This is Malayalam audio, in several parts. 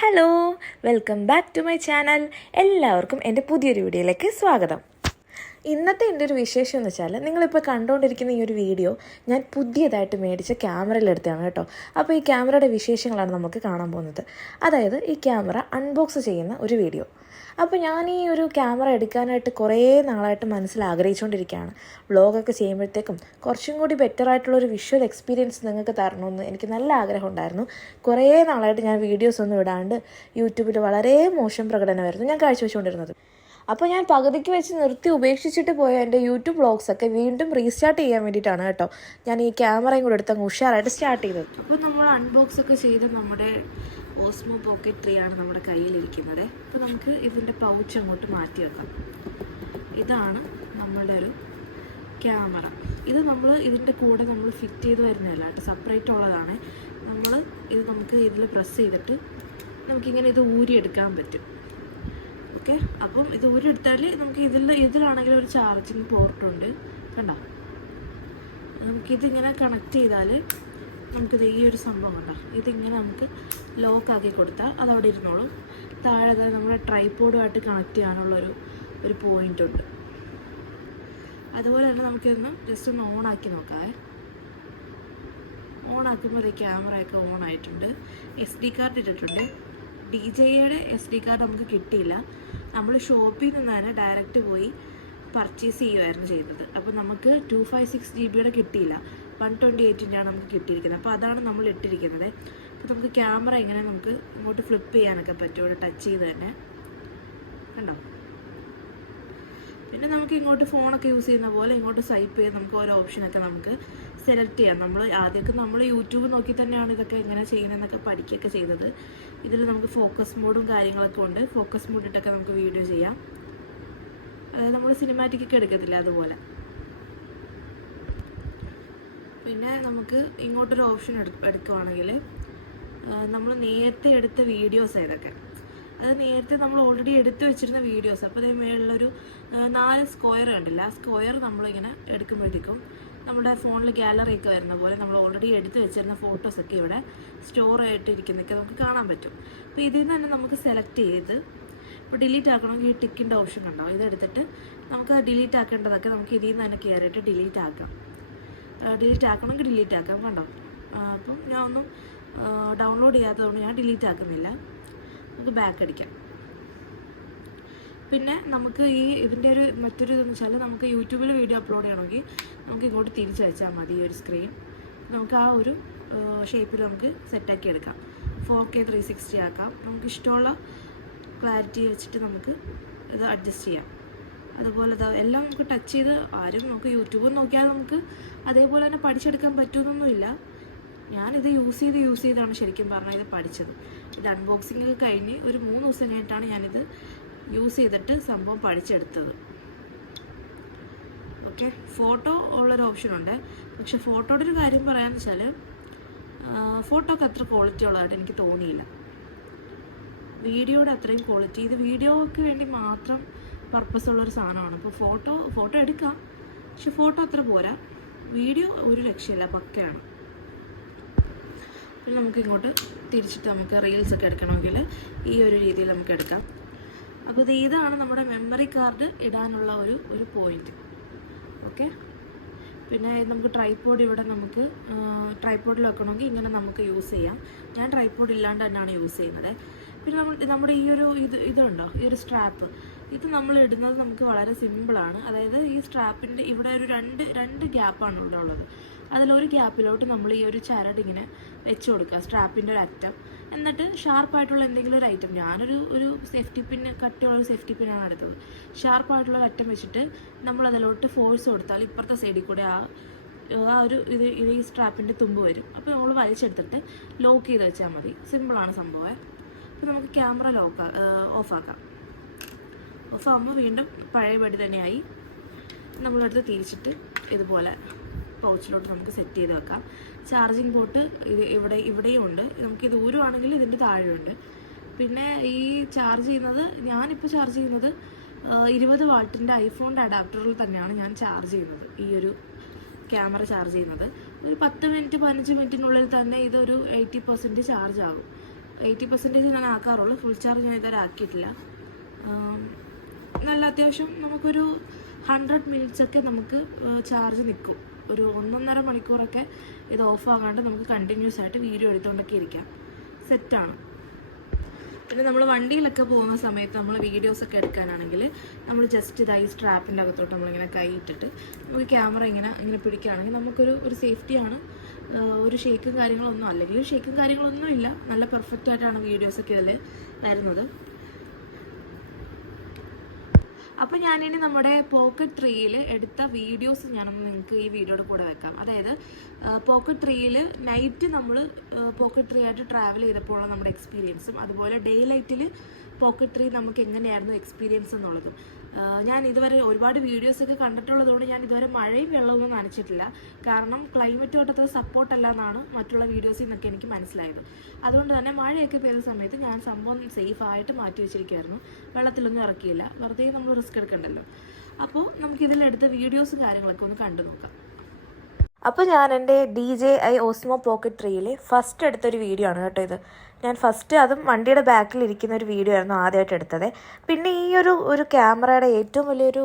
Hello, welcome back to my channel. എല്ലാവർക്കും എൻ്റെ പുതിയൊരു വീഡിയോയിലേക്ക് സ്വാഗതം. ഇന്നത്തെ എൻ്റെ ഒരു വിശേഷം എന്ന് വെച്ചാൽ, നിങ്ങളിപ്പോൾ കണ്ടുകൊണ്ടിരിക്കുന്ന ഈ ഒരു വീഡിയോ ഞാൻ പുതിയതായിട്ട് മേടിച്ച ക്യാമറയിലെടുത്തതാണ് കേട്ടോ. അപ്പോൾ ഈ ക്യാമറയുടെ വിശേഷങ്ങളാണ് നമുക്ക് കാണാൻ പോകുന്നത്. അതായത് ഈ ക്യാമറ അൺബോക്സ് ചെയ്യുന്ന ഒരു വീഡിയോ. അപ്പോൾ ഞാൻ ഈ ഒരു ക്യാമറ എടുക്കാനായിട്ട് കുറേ നാളായിട്ട് മനസ്സിൽ ആഗ്രഹിച്ചുകൊണ്ടിരിക്കുകയാണ്. വ്ളോഗൊക്കെ ചെയ്യുമ്പോഴത്തേക്കും കുറച്ചും കൂടി ബെറ്ററായിട്ടുള്ളൊരു വിഷ്വൽ എക്സ്പീരിയൻസ് നിങ്ങൾക്ക് തരണമെന്ന് എനിക്ക് നല്ല ആഗ്രഹം ഉണ്ടായിരുന്നു. കുറേ നാളായിട്ട് ഞാൻ വീഡിയോസ് ഒന്നും ഇടാണ്ട് യൂട്യൂബിൽ വളരെ മോശം പ്രകടനമായിരുന്നു ഞാൻ കാഴ്ചവെച്ചുകൊണ്ടിരുന്നത്. അപ്പോൾ ഞാൻ പകുതിക്ക് വെച്ച് നിർത്തി ഉപേക്ഷിച്ചിട്ട് പോയ എൻ്റെ യൂട്യൂബ് വ്ളോഗ്സൊക്കെ വീണ്ടും റീസ്റ്റാർട്ട് ചെയ്യാൻ വേണ്ടിയിട്ടാണ് കേട്ടോ ഞാൻ ഈ ക്യാമറയും കൂടെ എടുത്ത് ഉഷാറായിട്ട് സ്റ്റാർട്ട് ചെയ്തത്. അപ്പോൾ നമ്മൾ അൺബോക്സ് ഒക്കെ ചെയ്ത് നമ്മുടെ ഓസ്മോ പോക്കറ്റ് 3 ആണ് നമ്മുടെ കയ്യിലിരിക്കുന്നത്. അപ്പോൾ നമുക്ക് ഇതിൻ്റെ പൗച്ച് അങ്ങോട്ട് മാറ്റി വെക്കാം. ഇതാണ് നമ്മളുടെ ഒരു ക്യാമറ. ഇത് നമ്മൾ ഇതിൻ്റെ കൂടെ നമ്മൾ ഫിറ്റ് ചെയ്ത് വരുന്നതല്ല കേട്ടോ, സെപ്പറേറ്റ് ഉള്ളതാണ്. നമുക്ക് ഇതിൽ പ്രസ് ചെയ്തിട്ട് നമുക്കിങ്ങനെ ഇത് ഊരിയെടുക്കാൻ പറ്റും. ഓക്കെ, അപ്പം ഇത് ഊരിയെടുത്താൽ നമുക്ക് ഇതിലാണെങ്കിൽ ഒരു ചാർജിങ് പോർട്ടുണ്ട് കണ്ടോ. നമുക്കിതിങ്ങനെ കണക്ട് ചെയ്താൽ നമുക്കിത് ഈ ഒരു സംഭവം കണ്ടോ, ഇതിങ്ങനെ നമുക്ക് ലോക്കാക്കി കൊടുത്താൽ അതവിടെ ഇരുന്നോളും. താഴെ നമ്മുടെ ട്രൈപോഡുമായിട്ട് കണക്ട് ചെയ്യാനുള്ളൊരു പോയിൻ്റ് ഉണ്ട്. അതുപോലെ തന്നെ നമുക്കിതൊന്ന് ജസ്റ്റ് ഒന്ന് ഓണാക്കി നോക്കാവേ. ഓണാക്കുമ്പോൾ ഈ ക്യാമറയൊക്കെ ഓണായിട്ടുണ്ട്. SD കാർഡ് ഇട്ടിട്ടുണ്ട്. DJIയുടെ SD കാർഡ് നമുക്ക് കിട്ടിയില്ല. നമ്മൾ ഷോപ്പിൽ നിന്ന് തന്നെ ഡയറക്റ്റ് പോയി പർച്ചേസ് ചെയ്യുമായിരുന്നു ചെയ്തത്. അപ്പോൾ നമുക്ക് 256 GB കിട്ടിയില്ല, 128-ൻ്റെയാണ് നമുക്ക് കിട്ടിയിരിക്കുന്നത്. അപ്പോൾ അതാണ് നമ്മൾ ഇട്ടിരിക്കുന്നത്. അപ്പോൾ നമുക്ക് ക്യാമറ ഇങ്ങനെ നമുക്ക് ഇങ്ങോട്ട് ഫ്ലിപ്പ് ചെയ്യാനൊക്കെ പറ്റും, ഇവിടെ ടച്ച് ചെയ്ത് തന്നെ കണ്ടോ. പിന്നെ നമുക്ക് ഇങ്ങോട്ട് ഫോണൊക്കെ യൂസ് ചെയ്യുന്ന പോലെ ഇങ്ങോട്ട് സ്വൈപ്പ് ചെയ്ത് നമുക്ക് ഓരോ ഓപ്ഷനൊക്കെ നമുക്ക് സെലക്ട് ചെയ്യാം. നമ്മൾ യൂട്യൂബ് നോക്കി തന്നെയാണ് ഇതൊക്കെ എങ്ങനെ ചെയ്യുന്നതെന്നൊക്കെ പഠിക്കുകയൊക്കെ ചെയ്തത്. ഇതിൽ നമുക്ക് ഫോക്കസ് മോഡും കാര്യങ്ങളൊക്കെ ഉണ്ട്. ഫോക്കസ് മോഡ് ഇട്ടൊക്കെ നമുക്ക് വീഡിയോ ചെയ്യാം. അതായത് നമ്മൾ സിനിമാറ്റിക് ഒക്കെ എടുക്കത്തില്ല അതുപോലെ. പിന്നെ നമുക്ക് ഇങ്ങോട്ടൊരു ഓപ്ഷൻ എടുക്കുവാണെങ്കിൽ നമ്മൾ നേരത്തെ എടുത്ത വീഡിയോസ് ഏതൊക്കെ, അത് നേരത്തെ നമ്മൾ ഓൾറെഡി എടുത്തു വെച്ചിരുന്ന വീഡിയോസ്. അപ്പോൾ അതേ മേളിലൊരു 4 സ്ക്വയർ ഉണ്ടല്ലോ, ആ സ്ക്വയർ നമ്മളിങ്ങനെ എടുക്കുമ്പോഴത്തേക്കും നമ്മുടെ ഫോണിൽ ഗാലറിയൊക്കെ വരുന്ന പോലെ നമ്മൾ ഓൾറെഡി എടുത്ത് വെച്ചിരുന്ന ഫോട്ടോസൊക്കെ ഇവിടെ സ്റ്റോർ ആയിട്ടിരിക്കുന്നതൊക്കെ നമുക്ക് കാണാൻ പറ്റും. അപ്പോൾ ഇതിൽ നിന്ന് തന്നെ നമുക്ക് സെലക്ട് ചെയ്ത് ഇപ്പോൾ ഡിലീറ്റ് ആക്കണമെങ്കിൽ ഈ ടിക്കിൻ്റെ ഓപ്ഷൻ ഉണ്ടാവും. ഇതെടുത്തിട്ട് നമുക്ക് ഡിലീറ്റ് ആക്കേണ്ടതൊക്കെ നമുക്ക് ഇതിൽ നിന്ന് തന്നെ കയറിയിട്ട് ഡിലീറ്റ് ആക്കാം. ഡിലീറ്റ് ആക്കണമെങ്കിൽ ഡിലീറ്റ് ആക്കാം കണ്ടോ. അപ്പം ഞാൻ ഒന്നും ഡൗൺലോഡ് ചെയ്യാത്തതുകൊണ്ട് ഞാൻ ഡിലീറ്റ് ആക്കുന്നില്ല. നമുക്ക് ബാക്ക് അടിക്കാം. പിന്നെ നമുക്ക് ഇതിൻ്റെ മറ്റൊരു ഇതെന്ന് വെച്ചാൽ, നമുക്ക് യൂട്യൂബിൽ വീഡിയോ അപ്ലോഡ് ചെയ്യണമെങ്കിൽ നമുക്ക് ഇങ്ങോട്ട് തിരിച്ച് വെച്ചാൽ മതി ഈ ഒരു സ്ക്രീൻ. നമുക്ക് ആ ഒരു ഷേപ്പിൽ നമുക്ക് സെറ്റാക്കി എടുക്കാം. 4K 360 ആക്കാം. നമുക്ക് ഇഷ്ടമുള്ള ക്ലാരിറ്റി വെച്ചിട്ട് നമുക്ക് ഇത് അഡ്ജസ്റ്റ് ചെയ്യാം. അതുപോലെ എല്ലാം നമുക്ക് ടച്ച് ചെയ്ത് നമുക്ക് യൂട്യൂബ് നോക്കിയാൽ നമുക്ക് അതേപോലെ തന്നെ പഠിച്ചെടുക്കാൻ പറ്റുമെന്നൊന്നുമില്ല. ഞാനിത് യൂസ് ചെയ്താണ് ശരിക്കും പറഞ്ഞാൽ ഇത് പഠിച്ചത്. ഇത് അൺബോക്സിംഗ് ഒക്കെ കഴിഞ്ഞ് ഒരു 3 ദിവസം കഴിഞ്ഞിട്ടാണ് ഞാനിത് യൂസ് ചെയ്തിട്ട് സംഭവം പഠിച്ചെടുത്തത്. ഓക്കെ, ഫോട്ടോ ഉള്ളൊരു ഓപ്ഷനുണ്ട്. പക്ഷെ ഫോട്ടോയുടെ ഒരു കാര്യം പറയാമെന്ന് വെച്ചാൽ, ഫോട്ടോക്ക് അത്ര ക്വാളിറ്റി ഉള്ളതായിട്ട് എനിക്ക് തോന്നിയില്ല. വീഡിയോയുടെ അത്രയും ക്വാളിറ്റി, ഇത് വീഡിയോയ്ക്ക് വേണ്ടി മാത്രം പർപ്പസ് ഉള്ളൊരു സാധനമാണ്. അപ്പോൾ ഫോട്ടോ എടുക്കാം, പക്ഷെ ഫോട്ടോ അത്ര പോരാ. വീഡിയോ ഒരു രക്ഷയില്ല, പക്കയാണ്. പിന്നെ നമുക്ക് ഇങ്ങോട്ട് തിരിച്ചിട്ട് നമുക്ക് റീൽസൊക്കെ എടുക്കണമെങ്കിൽ ഈ ഒരു രീതിയിൽ നമുക്ക് എടുക്കാം. അപ്പോൾ ഇതാണ് നമ്മുടെ മെമ്മറി കാർഡ് ഇടാനുള്ള ഒരു പോയിന്റ്. ഓക്കെ, പിന്നെ നമുക്ക് ട്രൈപോഡ് ഇവിടെ നമുക്ക് ട്രൈപോഡിൽ വെക്കണമെങ്കിൽ ഇങ്ങനെ നമുക്ക് യൂസ് ചെയ്യാം. ഞാൻ ട്രൈപോഡ് ഇല്ലാണ്ട് തന്നെയാണ് യൂസ് ചെയ്യുന്നത്. പിന്നെ നമ്മുടെ ഇതുണ്ടോ, ഈ ഒരു സ്ട്രാപ്പ്, ഇത് നമ്മൾ ഇടുന്നത് നമുക്ക് വളരെ സിമ്പിളാണ്. അതായത് ഈ സ്ട്രാപ്പിൻ്റെ ഇവിടെ ഒരു രണ്ട് ഗ്യാപ്പാണ് ഇവിടെ ഉള്ളത്. അതിലൊരു ഗ്യാപ്പിലോട്ട് നമ്മൾ ഈ ഒരു ചരട് ഇങ്ങനെ വെച്ച് കൊടുക്കുക, സ്ട്രാപ്പിൻ്റെ ഒരു അറ്റം. എന്നിട്ട് ഷാർപ്പായിട്ടുള്ള എന്തെങ്കിലും ഒരു ഐറ്റം, ഞാനൊരു സേഫ്റ്റി പിന്ന്, കട്ടിയുള്ളൊരു സേഫ്റ്റി പിന്നാണ് എടുത്തത്. ഷാർപ്പായിട്ടുള്ള അറ്റം വെച്ചിട്ട് നമ്മൾ അതിലോട്ട് ഫോഴ്സ് കൊടുത്താൽ ഇപ്പുറത്തെ സൈഡിൽ കൂടെ ഈ സ്ട്രാപ്പിൻ്റെ തുമ്പ് വരും. അപ്പോൾ നമ്മൾ വലിച്ചെടുത്തിട്ട് ലോക്ക് ചെയ്ത് വെച്ചാൽ മതി. സിമ്പിളാണ് സംഭവം. അപ്പോൾ നമുക്ക് ക്യാമറ ഓഫാക്കാം. ഓഫാകുമ്പോൾ വീണ്ടും പഴയപടി തന്നെയായി. നമ്മളെടുത്ത് തിരിച്ചിട്ട് ഇതുപോലെ പൗച്ചിലോട്ട് നമുക്ക് സെറ്റ് ചെയ്ത് വെക്കാം. ചാർജിങ് പോർട്ട് ഇവിടെയും ഉണ്ട്. നമുക്ക് ദൂരമാണെങ്കിൽ ഇതിൻ്റെ താഴെയുണ്ട്. പിന്നെ ഈ ഞാനിപ്പോൾ ചാർജ് ചെയ്യുന്നത് 20 വാട്ടിൻ്റെ ഐഫോണിൻ്റെ അഡാപ്റ്ററിൽ തന്നെയാണ് ഞാൻ ചാർജ് ചെയ്യുന്നത്. ഈ ഒരു ക്യാമറ ചാർജ് ചെയ്യുന്നത് ഒരു 10-15 മിനിറ്റിനുള്ളിൽ തന്നെ ഇതൊരു 80% ചാർജ് ആകും. 80% ഞാൻ ആക്കാറുള്ളൂ. ഫുൾ ചാർജ് ഞാൻ ഇതുവരെ ആക്കിയിട്ടില്ല. നല്ല അത്യാവശ്യം നമുക്കൊരു 100 മിനിറ്റ്സൊക്കെ നമുക്ക് ചാർജ് നിൽക്കും. ഒരു 1.5 മണിക്കൂറൊക്കെ ഇത് ഓഫാകാണ്ട് നമുക്ക് കണ്ടിന്യൂസ് ആയിട്ട് വീഡിയോ എടുത്തുകൊണ്ടൊക്കെ ഇരിക്കാം. സെറ്റാണ്. പിന്നെ നമ്മൾ വണ്ടിയിലൊക്കെ പോകുന്ന സമയത്ത് നമ്മൾ വീഡിയോസൊക്കെ എടുക്കാനാണെങ്കിൽ നമ്മൾ ജസ്റ്റ് ഇതായി സ്ട്രാപ്പിൻ്റെ അകത്തോട്ട് നമ്മളിങ്ങനെ കൈ ഇട്ടിട്ട് നമുക്ക് ക്യാമറ ഇങ്ങനെ പിടിക്കുകയാണെങ്കിൽ നമുക്കൊരു സേഫ്റ്റിയാണ്. ഒരു ഷേക്കും കാര്യങ്ങളൊന്നും, അല്ലെങ്കിൽ ഷേക്കും കാര്യങ്ങളൊന്നും ഇല്ല. നല്ല പെർഫെക്റ്റ് ആയിട്ടാണ് വീഡിയോസൊക്കെ ഇതിൽ വരുന്നത്. അപ്പോൾ ഞാനിനി നമ്മുടെ പോക്കറ്റ് 3യിൽ എടുത്ത വീഡിയോസ് ഞാനൊന്ന് നിങ്ങൾക്ക് ഈ വീഡിയോയുടെ കൂടെ വെക്കാം. അതായത് പോക്കറ്റ് 3യിൽ നൈറ്റ് നമ്മൾ പോക്കറ്റ് 3 ആയിട്ട് ട്രാവൽ ചെയ്തപ്പോൾ നമ്മുടെ എക്സ്പീരിയൻസും, അതുപോലെ ഡേ ലൈറ്റിൽ പോക്കറ്റ് 3 നമുക്ക് എങ്ങനെയായിരുന്നു എക്സ്പീരിയൻസ് എന്നുള്ളതും. ഞാൻ ഇതുവരെ ഒരുപാട് വീഡിയോസൊക്കെ കണ്ടിട്ടുള്ളതുകൊണ്ട് ഞാൻ ഇതുവരെ മഴയും വെള്ളമൊന്നും നനച്ചിട്ടില്ല. കാരണം ക്ലൈമറ്റോട്ടത്ര സപ്പോർട്ടല്ല എന്നാണ് മറ്റുള്ള വീഡിയോസിൽ നിന്നൊക്കെ എനിക്ക് മനസ്സിലായത്. അതുകൊണ്ട് തന്നെ മഴയൊക്കെ പെയ്ത സമയത്ത് ഞാൻ സംഭവം സേഫായിട്ട് മാറ്റി വെച്ചിരിക്കുമായിരുന്നു. വെള്ളത്തിലൊന്നും ഇറക്കിയില്ല. വെറുതെ നമ്മൾ റിസ്ക് എടുക്കണ്ടല്ലോ. അപ്പോൾ നമുക്കിതിലെടുത്ത വീഡിയോസും കാര്യങ്ങളൊക്കെ ഒന്ന് കണ്ടു നോക്കാം. അപ്പോൾ ഞാൻ എൻ്റെ DJI Osmo Pocket 3യിൽ ഫസ്റ്റ് എടുത്തൊരു വീഡിയോ ആണ് കേട്ടോ ഇത്. ഞാൻ ഫസ്റ്റ് അതും വണ്ടിയുടെ ബാക്കിലിരിക്കുന്ന ഒരു വീഡിയോ ആയിരുന്നു ആദ്യമായിട്ട് എടുത്തത്. പിന്നെ ഈ ഒരു ക്യാമറയുടെ ഏറ്റവും വലിയൊരു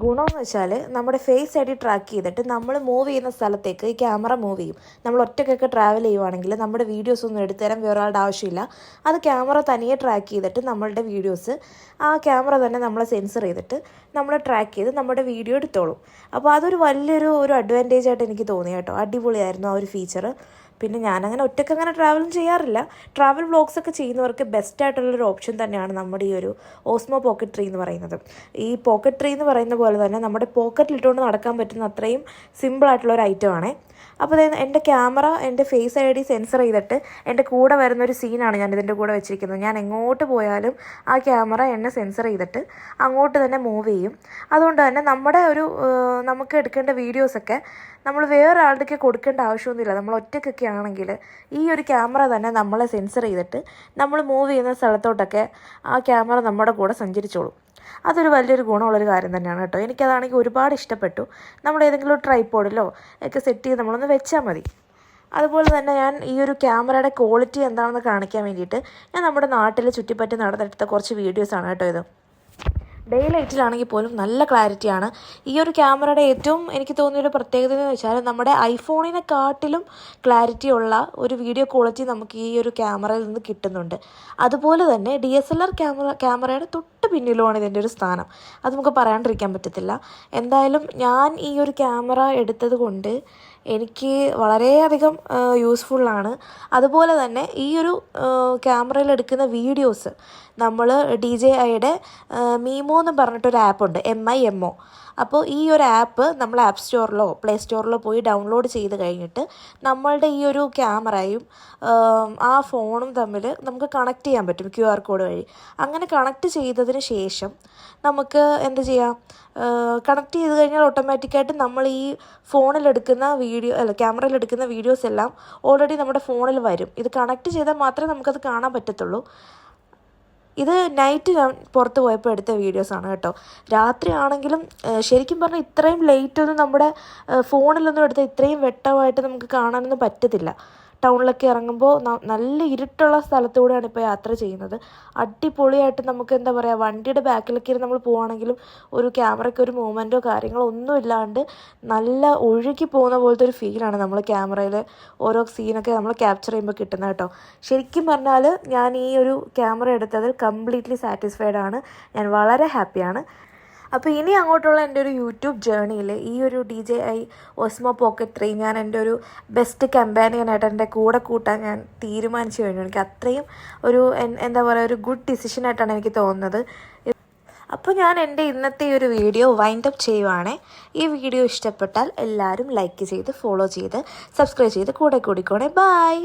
ഗുണമെന്ന് വെച്ചാൽ നമ്മുടെ ഫേസ് ഐ ഡി ട്രാക്ക് ചെയ്തിട്ട് നമ്മൾ മൂവ് ചെയ്യുന്ന സ്ഥലത്തേക്ക് ഈ ക്യാമറ മൂവ് ചെയ്യും. നമ്മൾ ഒറ്റയ്ക്കൊക്കെ ട്രാവൽ ചെയ്യുവാണെങ്കിൽ നമ്മുടെ വീഡിയോസ് ഒന്നും എടുത്തു തരാൻ വേറെ ആളുടെ ആവശ്യമില്ല. അത് ക്യാമറ തനിയെ ട്രാക്ക് ചെയ്തിട്ട് നമ്മളുടെ വീഡിയോസ് ആ ക്യാമറ തന്നെ നമ്മളെ സെൻസർ ചെയ്തിട്ട് നമ്മളെ ട്രാക്ക് ചെയ്ത് നമ്മുടെ വീഡിയോ എടുത്തോളും. അപ്പോൾ അതൊരു വലിയൊരു അഡ്വാൻറ്റേജ് ആയിട്ട് എനിക്ക് തോന്നി കേട്ടോ. അടിപൊളിയായിരുന്നു ആ ഒരു ഫീച്ചർ. പിന്നെ ഞാനങ്ങനെ ഒറ്റയ്ക്ക് അങ്ങനെ ട്രാവലും ചെയ്യാറില്ല. ട്രാവൽ വ്ളോഗ്സൊക്കെ ചെയ്യുന്നവർക്ക് ബെസ്റ്റായിട്ടുള്ളൊരു ഓപ്ഷൻ തന്നെയാണ് നമ്മുടെ ഈ ഒരു ഓസ്മോ പോക്കറ്റ് 3 എന്ന് പറയുന്നത്. ഈ പോക്കറ്റ് 3 എന്ന് പറയുന്ന പോലെ തന്നെ നമ്മുടെ പോക്കറ്റിലിട്ടുകൊണ്ട് നടക്കാൻ പറ്റുന്ന അത്രയും സിമ്പിളായിട്ടുള്ളൊരു ഐറ്റമാണേ. അപ്പോൾ എൻ്റെ ക്യാമറ എൻ്റെ ഫേസ് ഐ ഡി സെൻസർ ചെയ്തിട്ട് എൻ്റെ കൂടെ വരുന്നൊരു സീനാണ് ഞാൻ ഇതിൻ്റെ കൂടെ വെച്ചിരിക്കുന്നത്. ഞാൻ എങ്ങോട്ട് പോയാലും ആ ക്യാമറ എന്നെ സെൻസർ ചെയ്തിട്ട് അങ്ങോട്ട് തന്നെ മൂവ് ചെയ്യും. അതുകൊണ്ട് തന്നെ നമുക്ക് എടുക്കേണ്ട വീഡിയോസൊക്കെ നമ്മൾ വേറെ ആളുടെ കൊടുക്കേണ്ട ആവശ്യമൊന്നുമില്ല. നമ്മൾ ഒറ്റയ്ക്കൊക്കെ ആണെങ്കിൽ ഈ ഒരു ക്യാമറ തന്നെ നമ്മളെ സെൻസർ ചെയ്തിട്ട് നമ്മൾ മൂവ് ചെയ്യുന്ന സ്ഥലത്തോട്ടൊക്കെ ആ ക്യാമറ നമ്മുടെ കൂടെ സഞ്ചരിച്ചോളും. അതൊരു വലിയൊരു ഗുണമുള്ളൊരു കാര്യം തന്നെയാണ് കേട്ടോ. എനിക്കതാണെങ്കിൽ ഒരുപാട് ഇഷ്ടപ്പെട്ടു. നമ്മൾ ഏതെങ്കിലും ഒരു ട്രൈപോഡിലോ ഒക്കെ സെറ്റ് ചെയ്ത് നമ്മളൊന്ന് വെച്ചാൽ മതി. അതുപോലെ തന്നെ ഞാൻ ഈ ഒരു ക്യാമറയുടെ ക്വാളിറ്റി എന്താണെന്ന് കാണിക്കാൻ വേണ്ടിയിട്ട് ഞാൻ നമ്മുടെ നാട്ടിൽ ചുറ്റിപ്പറ്റി നടന്നെടുത്ത കുറച്ച് വീഡിയോസാണ് കേട്ടോ ഇത്. ഡേ ലൈറ്റിലാണെങ്കിൽ പോലും നല്ല ക്ലാരിറ്റിയാണ്. ഈ ഒരു ക്യാമറയുടെ ഏറ്റവും എനിക്ക് തോന്നിയൊരു പ്രത്യേകത എന്ന് വെച്ചാൽ നമ്മുടെ ഐഫോണിനെക്കാട്ടിലും ക്ലാരിറ്റി ഉള്ള ഒരു വീഡിയോ ക്വാളിറ്റി നമുക്ക് ഈ ഒരു ക്യാമറയിൽ നിന്ന് കിട്ടുന്നുണ്ട്. അതുപോലെ തന്നെ DSLR ക്യാമറയുടെ തൊട്ട് പിന്നിലുമാണ് ഇതിൻ്റെ ഒരു സ്ഥാനം. അത് നമുക്ക് പറയാണ്ടിരിക്കാൻ പറ്റത്തില്ല. എന്തായാലും ഞാൻ ഈ ഒരു ക്യാമറ എടുത്തത് കൊണ്ട് എനിക്ക് വളരെയധികം യൂസ്ഫുള്ളാണ്. അതുപോലെ തന്നെ ഈ ഒരു ക്യാമറയിൽ എടുക്കുന്ന വീഡിയോസ് നമ്മൾ DJIയുടെ മീമോ എന്ന് പറഞ്ഞിട്ടൊരു ആപ്പുണ്ട്, MIMO. അപ്പോൾ ഈ ഒരു ആപ്പ് നമ്മൾ ആപ്പ് സ്റ്റോറിലോ പ്ലേ സ്റ്റോറിലോ പോയി ഡൗൺലോഡ് ചെയ്ത് കഴിഞ്ഞിട്ട് നമ്മളുടെ ഈ ഒരു ക്യാമറയും ആ ഫോണും തമ്മിൽ നമുക്ക് കണക്ട് ചെയ്യാൻ പറ്റും QR കോഡ് വഴി. അങ്ങനെ കണക്ട് ചെയ്തതിന് ശേഷം നമുക്ക് എന്ത് ചെയ്യാം, കണക്ട് ചെയ്ത് കഴിഞ്ഞാൽ ഓട്ടോമാറ്റിക്കായിട്ട് നമ്മൾ ഈ ഫോണിലെടുക്കുന്ന ക്യാമറയിലെടുക്കുന്ന വീഡിയോസ് എല്ലാം ഓൾറെഡി നമ്മുടെ ഫോണിൽ വരും. ഇത് കണക്ട് ചെയ്താൽ മാത്രമേ നമുക്കത് കാണാൻ പറ്റത്തുള്ളൂ. ഇത് നൈറ്റ് ഞാൻ പുറത്ത് പോയപ്പോൾ എടുത്ത വീഡിയോസാണ് കേട്ടോ. രാത്രി ആണെങ്കിലും ശരിക്കും പറഞ്ഞാൽ ഇത്രയും ലൈറ്റൊന്നും നമ്മുടെ ഫോണിലൊന്നും എടുത്താൽ ഇത്രയും വെട്ടമായിട്ട് നമുക്ക് കാണാനൊന്നും പറ്റത്തില്ല. ടൗണിലൊക്കെ ഇറങ്ങുമ്പോൾ നല്ല ഇരുട്ടുള്ള സ്ഥലത്തൂടെയാണ് ഇപ്പോൾ യാത്ര ചെയ്യുന്നത്. അടിപൊളിയായിട്ട് നമുക്ക് എന്താ പറയുക, വണ്ടിയുടെ ബാക്കിലൊക്കെ നമ്മൾ പോവുകയാണെങ്കിലും ഒരു ക്യാമറയ്ക്ക് ഒരു മൂവ്മെൻറ്റോ കാര്യങ്ങളോ ഒന്നും ഇല്ലാണ്ട് നല്ല ഒഴുകി പോകുന്ന പോലത്തെ ഒരു ഫീലാണ് നമ്മൾ ക്യാമറയിൽ ഓരോ സീനൊക്കെ നമ്മൾ ക്യാപ്ചർ ചെയ്യുമ്പോൾ കിട്ടുന്നത് കേട്ടോ. ശരിക്കും പറഞ്ഞാൽ ഞാൻ ഈ ഒരു ക്യാമറ എടുത്തതിൽ കംപ്ലീറ്റ്ലി സാറ്റിസ്ഫൈഡ് ആണ്. ഞാൻ വളരെ ഹാപ്പിയാണ്. അപ്പോൾ ഇനി അങ്ങോട്ടുള്ള എൻ്റെ ഒരു യൂട്യൂബ് ജേർണിയിൽ ഈ ഒരു DJI Osmo Pocket 3 ഞാൻ എൻ്റെ ഒരു ബെസ്റ്റ് കമ്പാനിയനായിട്ട് എൻ്റെ കൂടെ കൂട്ടാൻ ഞാൻ തീരുമാനിച്ചു കഴിഞ്ഞു. എനിക്ക് അത്രയും എന്താ പറയുക, ഒരു ഗുഡ് ഡിസിഷനായിട്ടാണ് എനിക്ക് തോന്നുന്നത്. അപ്പോൾ ഞാൻ എൻ്റെ ഇന്നത്തെ ഒരു വീഡിയോ വൈൻഡപ്പ് ചെയ്യുവാണേ. ഈ വീഡിയോ ഇഷ്ടപ്പെട്ടാൽ എല്ലാവരും ലൈക്ക് ചെയ്ത് ഫോളോ ചെയ്ത് സബ്സ്ക്രൈബ് ചെയ്ത് കൂടെ കൂടിക്കോണേ. ബൈ.